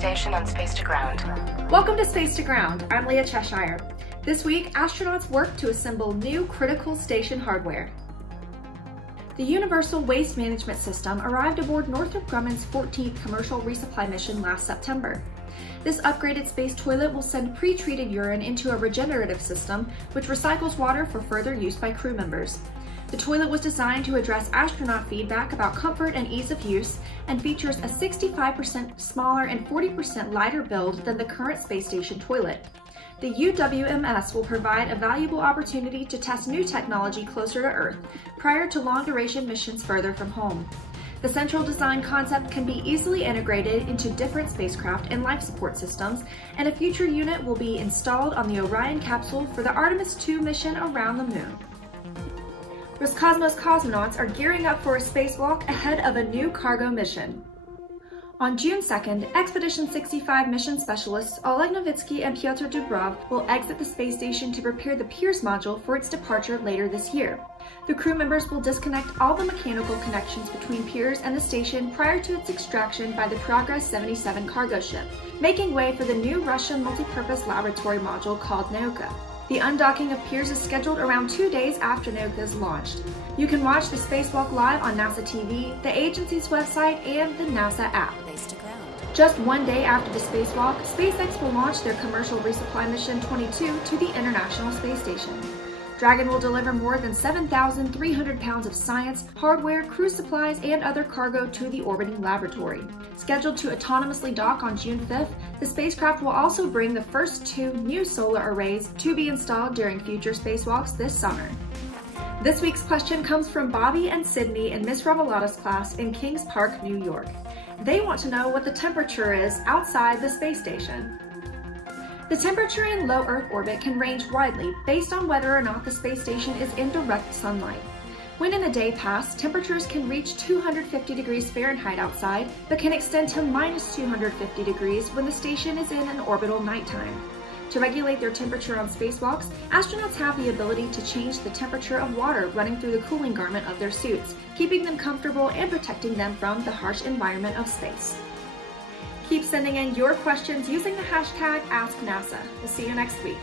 station and space to ground. Welcome to Space to Ground. I'm Leah Cheshire. This week, astronauts work to assemble new critical station hardware. The Universal Waste Management System arrived aboard Northrop Grumman's 14th commercial resupply mission last September. This upgraded space toilet will send pre-treated urine into a regenerative system, which recycles water for further use by crew members. The toilet was designed to address astronaut feedback about comfort and ease of use, and features a 65% smaller and 40% lighter build than the current space station toilet. The UWMS will provide a valuable opportunity to test new technology closer to Earth, prior to long-duration missions further from home. The central design concept can be easily integrated into different spacecraft and life support systems, and a future unit will be installed on the Orion capsule for the Artemis II mission around the Moon. Roscosmos cosmonauts are gearing up for a spacewalk ahead of a new cargo mission. On June 2nd, Expedition 65 mission specialists Oleg Novitsky and Pyotr Dubrov will exit the space station to prepare the Pirs module for its departure later this year. The crew members will disconnect all the mechanical connections between Pirs and the station prior to its extraction by the Progress 77 cargo ship, making way for the new Russian multipurpose laboratory module called Nauka. The undocking of Pirs is scheduled around 2 days after Nauka is launched. You can watch the spacewalk live on NASA TV, the agency's website, and the NASA app. Just 1 day after the spacewalk, SpaceX will launch their commercial resupply mission 22 to the International Space Station. Dragon will deliver more than 7,300 pounds of science, hardware, crew supplies, and other cargo to the orbiting laboratory. Scheduled to autonomously dock on June 5th, the spacecraft will also bring the first 2 new solar arrays to be installed during future spacewalks this summer. This week's question comes from Bobby and Sydney in Miss Revolada's class in Kings Park, New York. They want to know what the temperature is outside the space station. The temperature in low Earth orbit can range widely based on whether or not the space station is in direct sunlight. When in the day pass, temperatures can reach 250 degrees Fahrenheit outside, but can extend to minus 250 degrees when the station is in an orbital nighttime. To regulate their temperature on spacewalks, astronauts have the ability to change the temperature of water running through the cooling garment of their suits, keeping them comfortable and protecting them from the harsh environment of space. Keep sending in your questions using the hashtag AskNASA. We'll see you next week.